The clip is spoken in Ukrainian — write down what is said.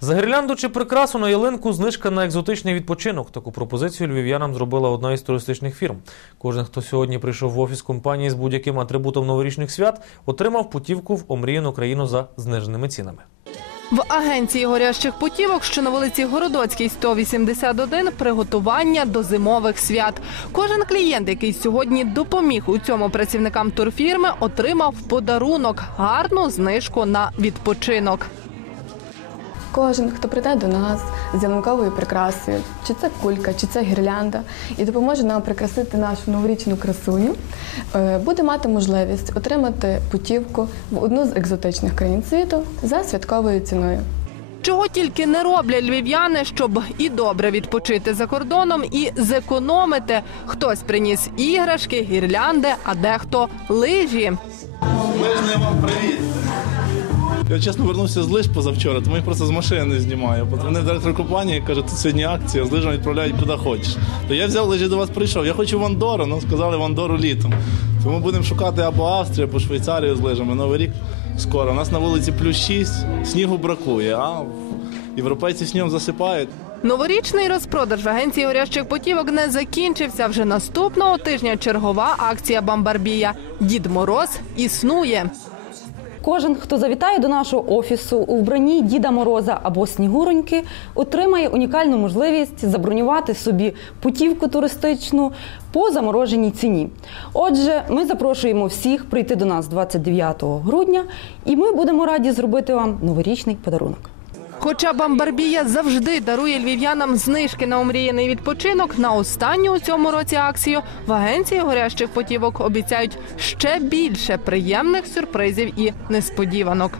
За гірлянду чи прикрасу на ялинку знижка на екзотичний відпочинок. Таку пропозицію львів'янам зробила одна із туристичних фірм. Кожен, хто сьогодні прийшов в офіс компанії з будь-яким атрибутом новорічних свят, отримав путівку в омріяну країну за зниженими цінами. В агенції горящих путівок, що на вулиці Городоцькій 181, приготування до зимових свят. Кожен клієнт, який сьогодні допоміг у цьому працівникам турфірми, отримав подарунок гарну знижку на відпочинок. Кожен, хто прийде до нас з ялинковою прикрасою, чи це кулька, чи це гірлянда, і допоможе нам прикрасити нашу новорічну красуню, е, буде мати можливість отримати путівку в одну з екзотичних країн світу за святковою ціною. Чого тільки не роблять львів'яни, щоб і добре відпочити за кордоном, і зекономити. Хтось приніс іграшки, гірлянди, а дехто лижі. Лижний вам привіт. Я чесно вернувся з лиж позавчора, тому я просто з машини не знімаю. Вони директор компанії каже, тут сьогодні акція, з лижами відправляють куди хочеш. То я взяв лижі до вас прийшов. Я хочу в Андору, ну сказали в Андору літом. Тому будемо шукати або Австрію, або Швейцарію з лижами. Новий рік скоро. У нас на вулиці плюс 6, снігу бракує, а європейці снігом засипають. Новорічний розпродаж в агенції горящих путівок не закінчився. Вже наступного тижня чергова акція Бамбарбія. Дід Мороз існує. Кожен, хто завітає до нашого офісу у вбранні Діда Мороза або Снігуроньки, отримає унікальну можливість забронювати собі путівку туристичну по замороженій ціні. Отже, ми запрошуємо всіх прийти до нас 29 грудня, і ми будемо раді зробити вам новорічний подарунок. Хоча Бамбарбія завжди дарує львів'янам знижки на омріяний відпочинок, на останню у цьому році акцію в агенції горящих потівок обіцяють ще більше приємних сюрпризів і несподіванок.